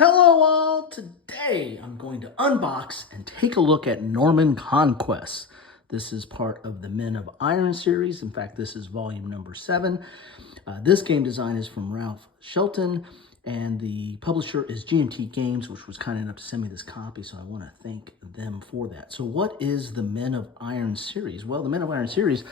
Hello all! Today I'm going to unbox and take a look at Norman Conquests. This is part of the Men of Iron series. In fact, this is volume number 7. This game design is from Ralph Shelton, and the publisher is GMT Games, which was kind enough to send me this copy, so I want to thank them for that. So what is the Men of Iron series? Well, the Men of Iron series,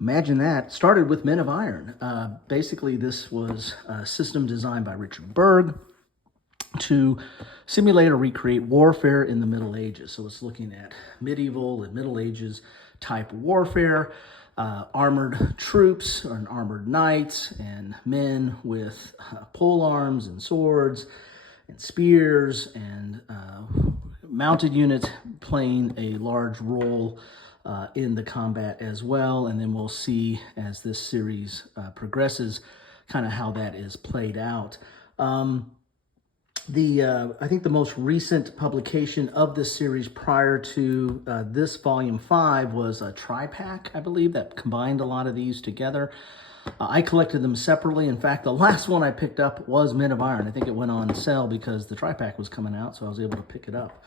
imagine that, started with Men of Iron. Basically, this was a system designed by Richard Berg to simulate or recreate warfare in the Middle Ages. So it's looking at medieval and Middle Ages type warfare, armored troops and armored knights and men with pole arms and swords and spears and mounted units playing a large role in the combat as well. And then we'll see as this series progresses kind of how that is played out. I think the most recent publication of this series prior to this volume 5 was a tri-pack, I believe, that combined a lot of these together. I collected them separately. In fact, the last one I picked up was Men of Iron. I think it went on sale because the tri-pack was coming out, so I was able to pick it up.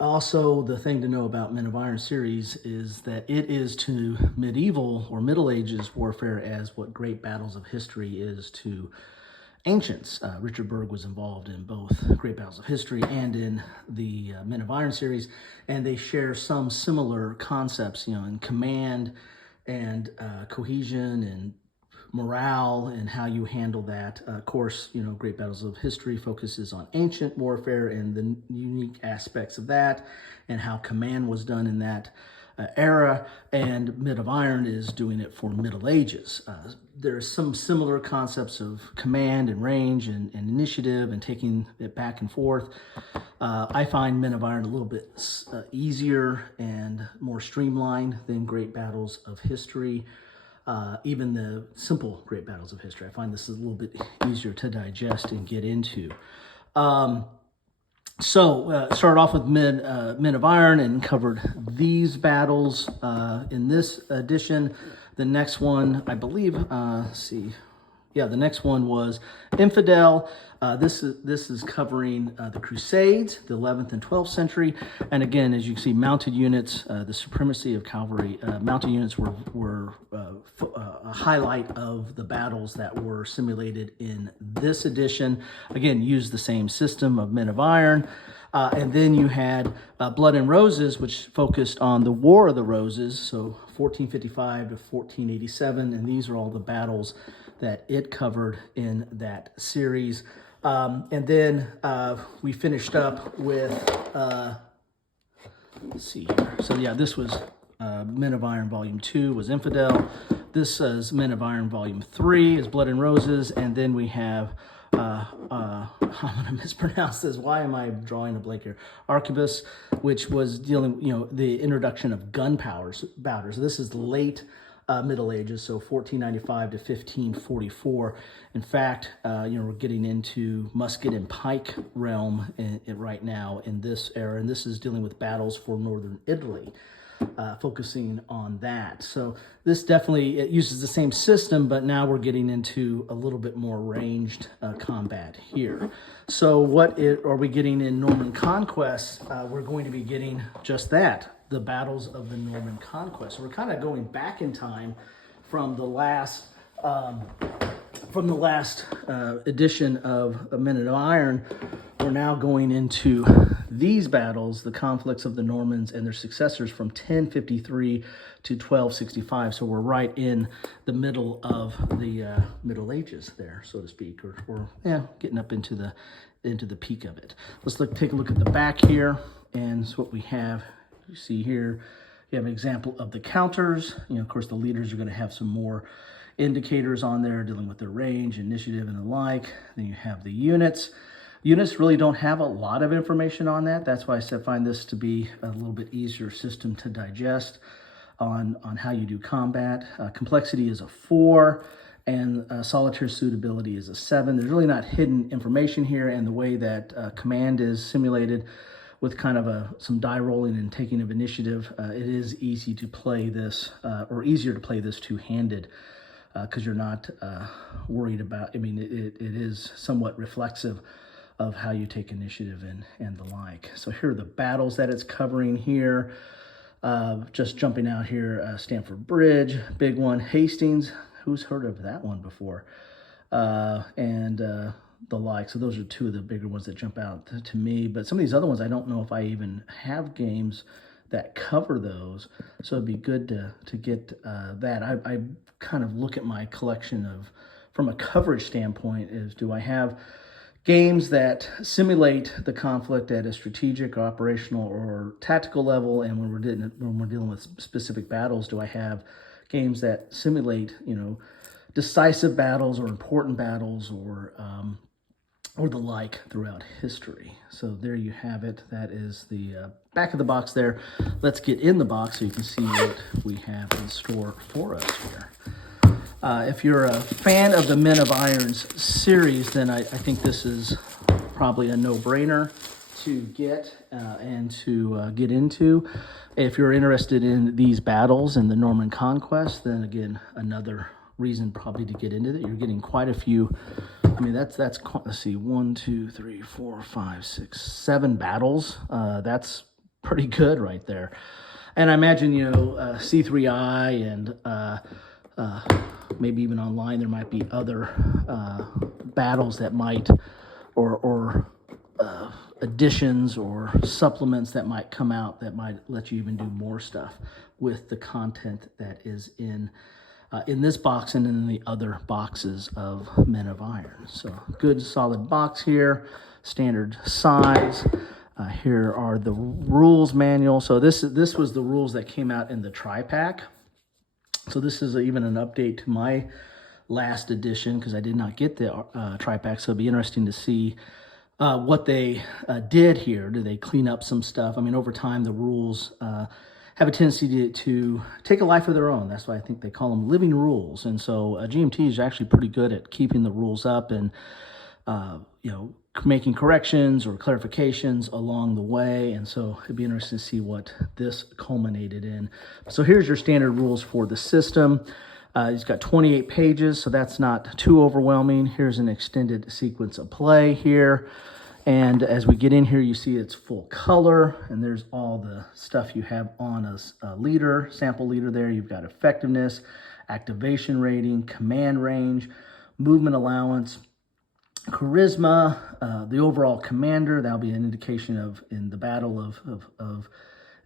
Also, the thing to know about Men of Iron series is that it is to medieval or Middle Ages warfare as what Great Battles of History is to ancients. Richard Berg was involved in both Great Battles of History and in the Men of Iron series, and they share some similar concepts, in command and cohesion and morale and how you handle that. Of course, Great Battles of History focuses on ancient warfare and the unique aspects of that and how command was done in that era, and Men of Iron is doing it for Middle Ages. There's some similar concepts of command and range and initiative and taking it back and forth. I find Men of Iron a little bit easier and more streamlined than Great Battles of History. Even the simple Great Battles of History. I find this is a little bit easier to digest and get into. Started off with Men of Iron and covered these battles in this edition. The next one, I believe, the next one was Infidel. This is covering the Crusades, the 11th and 12th century. And again, as you can see, mounted units, the supremacy of cavalry, mounted units were a highlight of the battles that were simulated in this edition. Again, used the same system of Men of Iron. And then you had Blood and Roses, which focused on the War of the Roses, so 1455 to 1487, and these are all the battles that it covered in that series. And then we finished up with, let's see here. So yeah, this was Men of Iron Volume 2 was Infidel. This is Men of Iron Volume 3 is Blood and Roses, and then we have I'm going to mispronounce this. Why am I drawing a blank here? Arquebus, which was dealing, the introduction of gunpowder. So this is late Middle Ages, so 1495 to 1544. In fact, we're getting into musket and pike realm right now in this era, and this is dealing with battles for northern Italy. Focusing on that. So this definitely, it uses the same system, but now we're getting into a little bit more ranged combat here. So what are we getting in Norman Conquests? We're going to be getting just that, the battles of the Norman Conquest. So we're kind of going back in time from the last edition of Men of Iron. We're now going into these battles, the conflicts of the Normans and their successors from 1053 to 1265. So we're right in the middle of the Middle Ages there, so to speak, or getting up into the peak of it. Let's take a look at the back here, and it's what we have. You see here, you have an example of the counters. Of course, the leaders are going to have some more indicators on there dealing with their range, initiative, and the like. Then you have the units. Units really don't have a lot of information on that. That's why I find this to be a little bit easier system to digest on how you do combat. Complexity is a 4, and solitaire suitability is a 7. There's really not hidden information here, and the way that command is simulated with kind of some die rolling and taking of initiative, it is easy to play this, or easier to play this two-handed. because you're not worried about, I mean, it is somewhat reflexive of how you take initiative and the like. So here are the battles that it's covering here. Just jumping out here, Stamford Bridge, big one. Hastings, who's heard of that one before? And the like. So those are two of the bigger ones that jump out to me. But some of these other ones, I don't know if I even have games that cover those. So it'd be good to get that. I kind of look at my collection of, from a coverage standpoint, is do I have games that simulate the conflict at a strategic, operational, or tactical level, and when we're dealing with specific battles, do I have games that simulate, decisive battles or important battles or the like throughout history. So there you have it. That is the back of the box there. Let's get in the box so you can see what we have in store for us here. If you're a fan of the Men of Irons series, then I think this is probably a no-brainer to get and to get into. If you're interested in these battles and the Norman Conquests, then again, another reason probably to get into it. You're getting quite a few. I mean, that's let's see, 1, 2, 3, 4, 5, 6, 7 battles. That's pretty good right there. And I imagine, C3I and maybe even online, there might be other battles that might, or additions or supplements that might come out that might let you even do more stuff with the content that is in this box and in the other boxes of Men of Iron. So good solid box here, standard size. Here are the rules manual. So this was the rules that came out in the tri-pack. So this is even an update to my last edition because I did not get the tri-pack. So it'll be interesting to see what they did here. Do they clean up some stuff? I mean, over time, the rules have a tendency to take a life of their own. That's why I think they call them living rules. And so GMT is actually pretty good at keeping the rules up and, making corrections or clarifications along the way. And so it'd be interesting to see what this culminated in. So here's your standard rules for the system. It's got 28 pages, so that's not too overwhelming. Here's an extended sequence of play here. And as we get in here, you see it's full color, and there's all the stuff you have on a leader, sample leader there. You've got effectiveness, activation rating, command range, movement allowance, charisma, the overall commander. That'll be an indication of in the battle of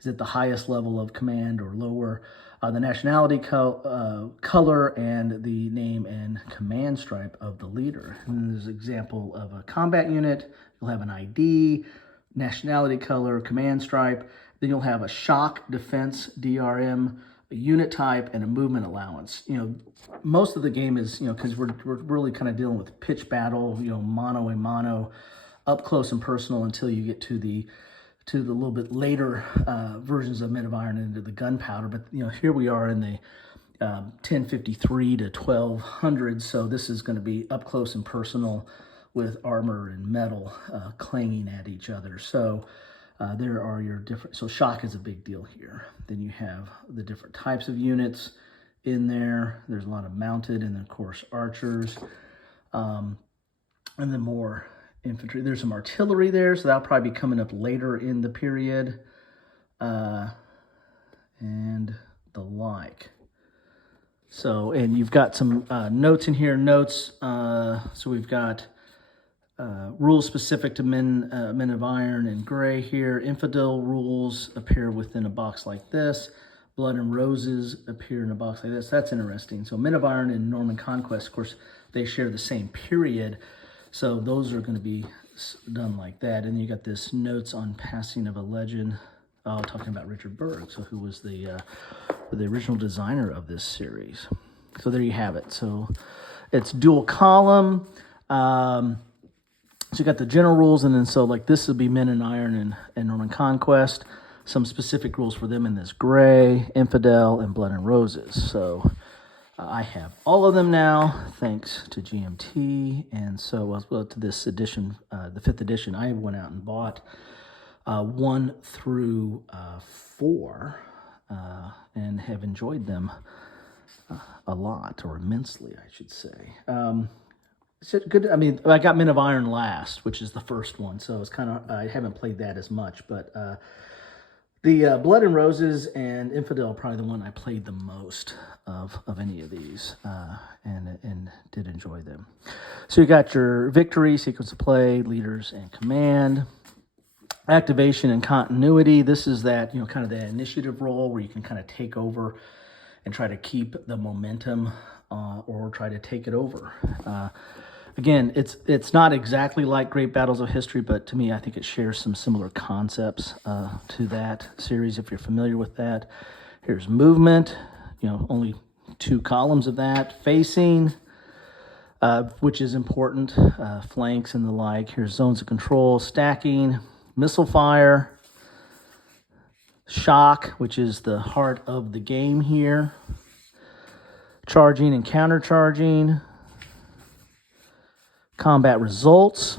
is it the highest level of command or lower, the nationality color, and the name and command stripe of the leader. And there's an example of a combat unit. You'll have an ID, nationality color, command stripe. Then you'll have a shock, defense, DRM, a unit type, and a movement allowance. Most of the game is, because we're really kind of dealing with pitch battle, mano a mano, up close and personal until you get to the little bit later versions of Men of Iron into the gunpowder. But here we are in the 1053 to 1200, so this is going to be up close and personal with armor and metal clanging at each other. So there are your different, so shock is a big deal here. Then you have the different types of units in there. There's a lot of mounted and then of course archers. And then more infantry. There's some artillery there, so that'll probably be coming up later in the period. And the like. So, and you've got some notes in here, so we've got rules specific to Men of Iron in gray here. Infidel rules appear within a box like this. Blood and Roses appear in a box like this. That's interesting. So Men of Iron and Norman Conquests, of course, they share the same period. So those are going to be done like that. And you got this notes on passing of a legend. Talking about Richard Berg, so who was the original designer of this series. So there you have it. So it's dual column. So you got the general rules, and then so like this would be Men in Iron and Norman Conquest. Some specific rules for them in this gray, Infidel, and Blood and Roses. So I have all of them now, thanks to GMT. And so to this edition, the 5th edition, I went out and bought 1 through 4 and have enjoyed them a lot, or immensely, I should say. It's good. I mean, I got Men of Iron last, which is the first one, so it's kind of, I haven't played that as much, but the Blood and Roses and Infidel are probably the one I played the most of any of these, and did enjoy them. So you got your victory, sequence of play, leaders and command, activation and continuity. This is that, kind of the initiative role where you can kind of take over and try to keep the momentum, or try to take it over. Again, it's not exactly like Great Battles of History, but to me, I think it shares some similar concepts to that series, if you're familiar with that. Here's movement, only 2 columns of that. Facing, which is important, flanks and the like. Here's zones of control, stacking, missile fire, shock, which is the heart of the game here, charging and countercharging, combat results,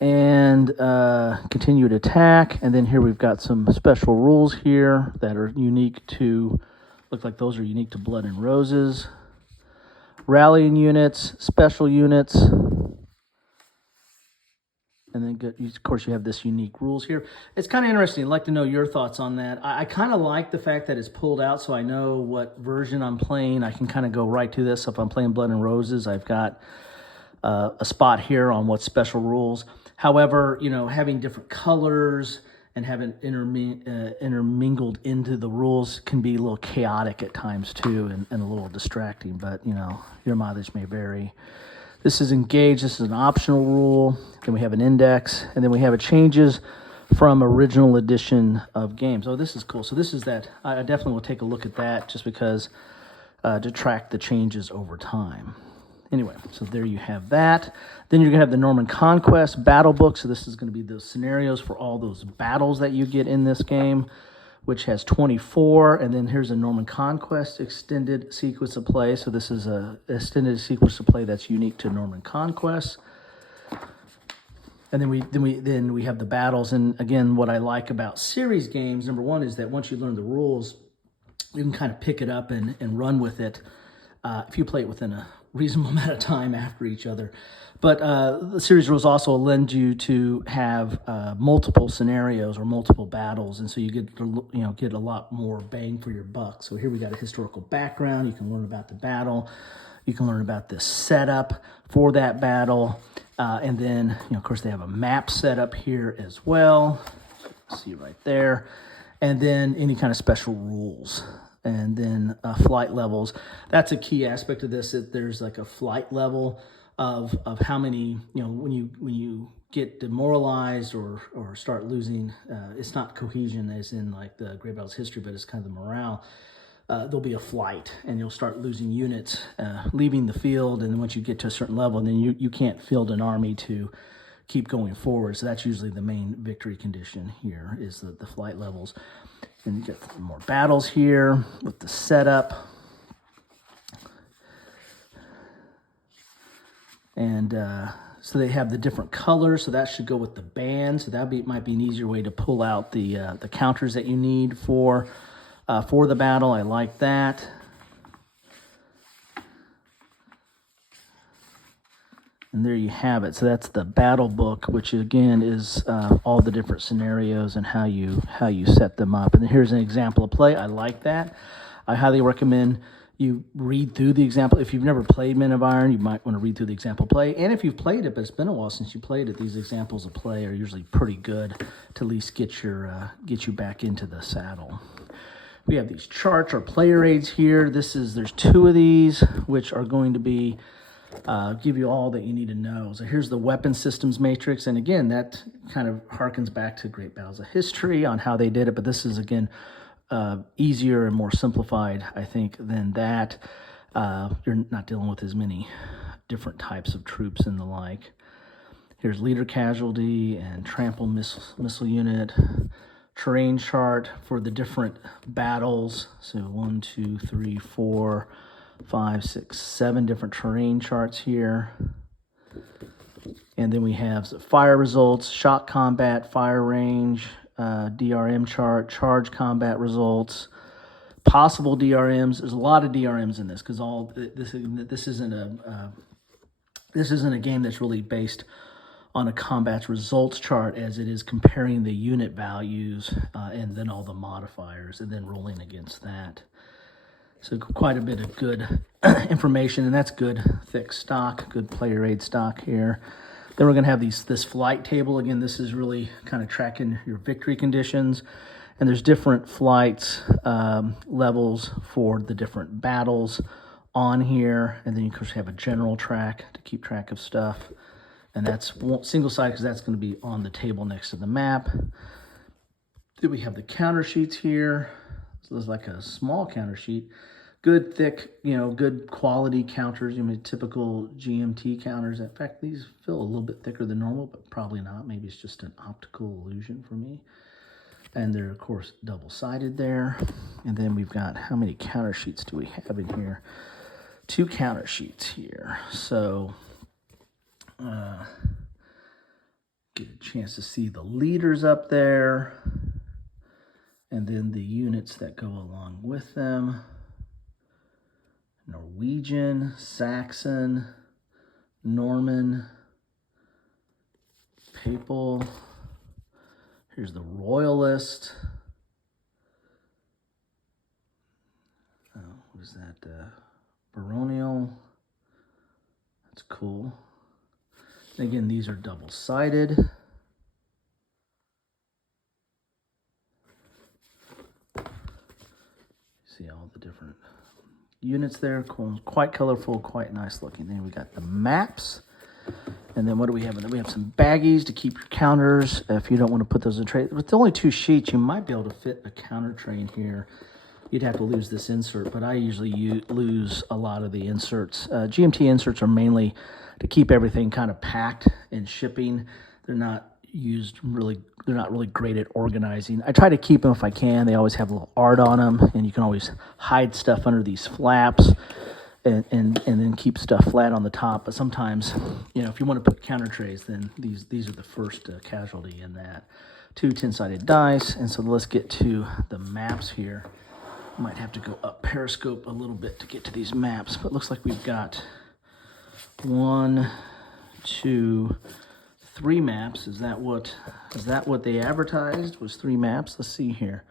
and continued attack. And then here we've got some special rules here that are unique to, look like those are unique to Blood and Roses. Rallying units, special units, and then, of course, you have this unique rules here. It's kind of interesting. I'd like to know your thoughts on that. I kind of like the fact that it's pulled out so I know what version I'm playing. I can kind of go right to this. If I'm playing Blood and Roses, I've got a spot here on what special rules. However, having different colors and having intermingled into the rules can be a little chaotic at times too, and a little distracting. But, your mileage may vary. This is engage. This is an optional rule. Then we have an index, and then we have a changes from original edition of games. Oh, this is cool. So this is that. I definitely will take a look at that just because to track the changes over time. Anyway, so there you have that. Then you're going to have the Norman Conquests battle book. So this is going to be those scenarios for all those battles that you get in this game, which has 24. And then here's a Norman Conquest extended sequence of play. So this is a extended sequence of play that's unique to Norman Conquest. And then we have the battles. And again, what I like about series games, number one, is that once you learn the rules, you can kind of pick it up and run with it if you play it within a reasonable amount of time after each other. But the series rules also lend you to have multiple scenarios or multiple battles, and so you get to, get a lot more bang for your buck. So here we got a historical background. You can learn about the battle. You can learn about the setup for that battle, and then of course they have a map set up here as well. See right there, and then any kind of special rules. And then flight levels. That's a key aspect of this. That there's like a flight level of how many, when you get demoralized or start losing, it's not cohesion as in like the Great Battles history, but it's kind of the morale. There'll be a flight, and you'll start losing units, leaving the field, and then once you get to a certain level, then you can't field an army to keep going forward. So that's usually the main victory condition here, is the flight levels. And you get more battles here with the setup. And so they have the different colors, so that should go with the band. So that might be an easier way to pull out the counters that you need for the battle. I like that. And there you have it. So that's the battle book, which again is all the different scenarios and how you set them up. And here's an example of play. I like that. I highly recommend you read through the example. If you've never played Men of Iron, you might want to read through the example play. And if you've played it, but it's been a while since you played it, these examples of play are usually pretty good to at least get you back into the saddle. We have these charts or player aids here. There's 2 of these, which are going to be give you all that you need to know. So here's the weapon systems matrix, and again, that kind of harkens back to Great Battles of History on how they did it, but this is again easier and more simplified, I think, than that. You're not dealing with as many different types of troops and the like. Here's leader casualty and trample missile unit, terrain chart for the different battles. So 1, 2, 3, 4, 5, 6, 7 different terrain charts here. And then we have fire results, shock combat, fire range, DRM chart, charge combat results, possible DRMs. There's a lot of DRMs in this because this isn't a game that's really based on a combat's results chart, as it is comparing the unit values and then all the modifiers and then rolling against that. So quite a bit of good information, and that's good thick stock, good player aid stock here. Then we're going to have this flight table. Again, this is really kind of tracking your victory conditions, and there's different flights levels for the different battles on here, and then you of course have a general track to keep track of stuff, and that's single side because that's going to be on the table next to the map. Then we have the counter sheets here. So there's like a small counter sheet, good thick, good quality counters. Typical GMT counters. In fact, these feel a little bit thicker than normal, but probably not. Maybe it's just an optical illusion for me. And they're of course double-sided there. And then we've got, how many counter sheets do we have in here? 2 counter sheets here. So get a chance to see the leaders up there, and then the units that go along with them. Norwegian, Saxon, Norman, Papal. Here's the Royalist. What is that? Baronial. That's cool. And again, these are double-sided. See all the different units there. Cool. Quite colorful, quite nice looking. Then we got the maps. And then what do we have? And then we have some baggies to keep your counters if you don't want to put those in tray. With only 2 sheets, you might be able to fit a counter tray in here. You'd have to lose this insert, but I usually lose a lot of the inserts. GMT inserts are mainly to keep everything kind of packed and shipping. They're not really great at organizing. I try to keep them if I can. They always have a little art on them, and you can always hide stuff under these flaps and then keep stuff flat on the top. But sometimes, if you want to put counter trays, then these are the first casualty in that. 2 10-sided dice, and so let's get to the maps here. Might have to go up Periscope a little bit to get to these maps, but it looks like we've got 1, 2, 3 maps. Is that what they advertised? Was 3 maps? Let's see here.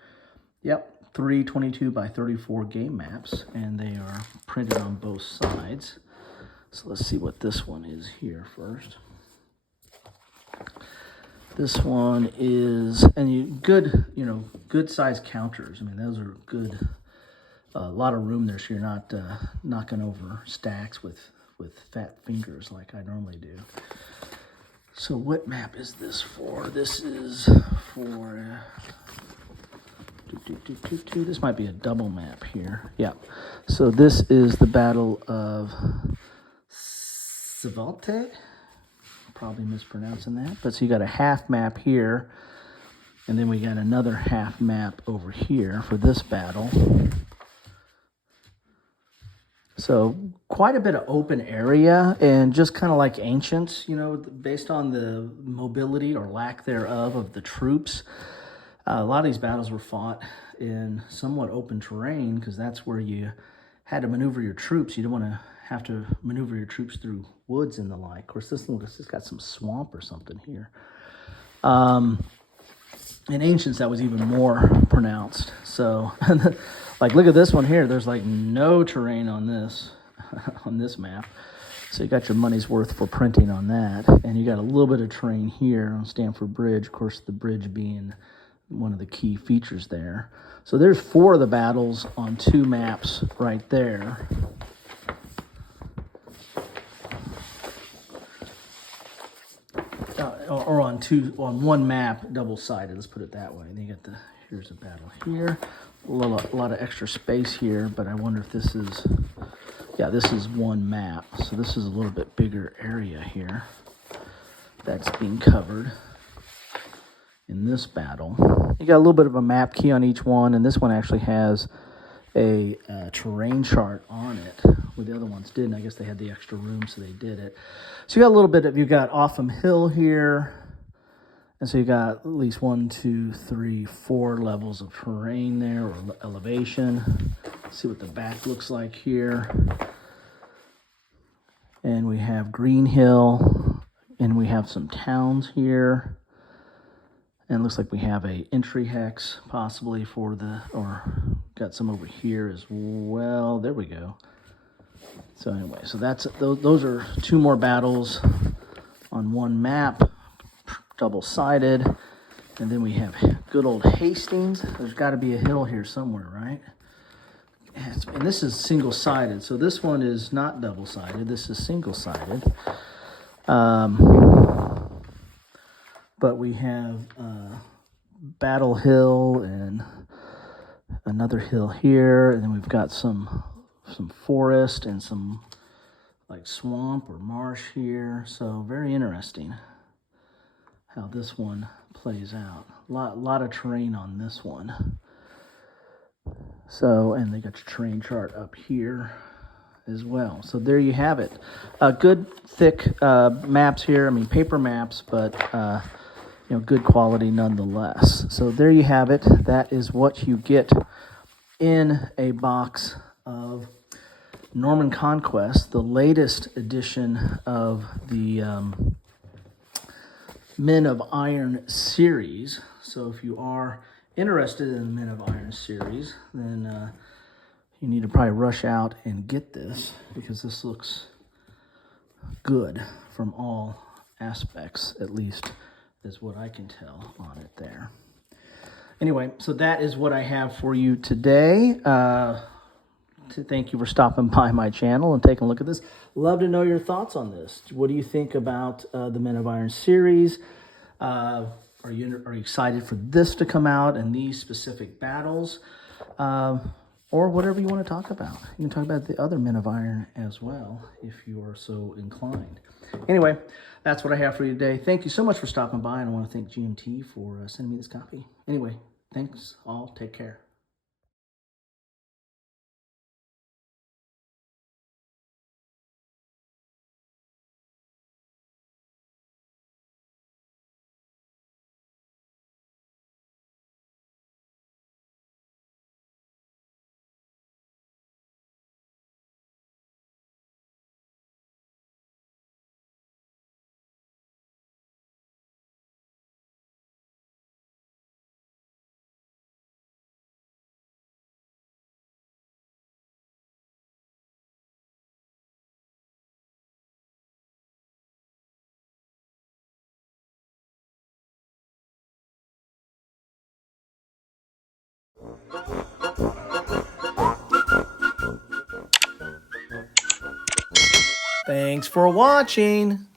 Yep, 3 22 by 34 game maps, and they are printed on both sides. So let's see what this one is here first. This one is, and good size counters. Those are good. A lot of room there, so you're not knocking over stacks with fat fingers like I normally do. So what map is this for? This is for, this might be a double map here. Yeah. So this is the Battle of Sivate. Probably mispronouncing that. But so you got a half map here, and then we got another half map over here for this battle. So quite a bit of open area, and just kind of like ancients, based on the mobility or lack thereof of the troops. A lot of these battles were fought in somewhat open terrain because that's where you had to maneuver your troops. You don't want to have to maneuver your troops through woods and the like. Of course, this has got some swamp or something here. In ancients, that was even more pronounced. So, like, look at this one here. There's like no terrain on this on this map. So you got your money's worth for printing on that. And you got a little bit of terrain here on Stamford Bridge. Of course, the bridge being one of the key features there. So there's 4 of the battles on 2 maps right there. Or on 1 map, double-sided. Let's put it that way. And then you got here's a battle here. A lot of extra space here, but I wonder if this is, this is 1 map. So this is a little bit bigger area here that's being covered in this battle. You got a little bit of a map key on each one, and this one actually has a terrain chart on it, where the other ones didn't. I guess they had the extra room, so they did it. So you got a little bit of, you got Offham Hill here, And so you got at least 1, 2, 3, 4 levels of terrain there, or elevation. Let's see what the back looks like here. And we have Green Hill, and we have some towns here. And it looks like we have a entry hex possibly for the, or got some over here as well. There we go. So anyway, so that's, those are 2 more battles on one map, double-sided. And then we have good old Hastings. There's got to be a hill here somewhere, right? And this is single-sided, so this one is not double-sided. This is single-sided. But we have Battle Hill and another hill here, and then we've got some forest and some like swamp or marsh here. So very interesting how this one plays out. Lot of terrain on this one. So, and they got your terrain chart up here as well. So there you have it. Good thick maps here. I mean, paper maps, but you know, good quality nonetheless. So there you have it. That is what you get in a box of Norman Conquests, the latest edition of the Men of Iron series. So if you are interested in the Men of Iron series, then you need to probably rush out and get this, because this looks good from all aspects, at least is what I can tell on it there. Anyway, so that is what I have for you today. To thank you for stopping by my channel and taking a look at this. Love to know your thoughts on this. What do you think about the Men of Iron series? Are you excited for this to come out and these specific battles? Or whatever you want to talk about. You can talk about the other Men of Iron as well, if you are so inclined. Anyway, that's what I have for you today. Thank you so much for stopping by, and I want to thank GMT for sending me this copy. Anyway, thanks all. Take care. Thanks for watching.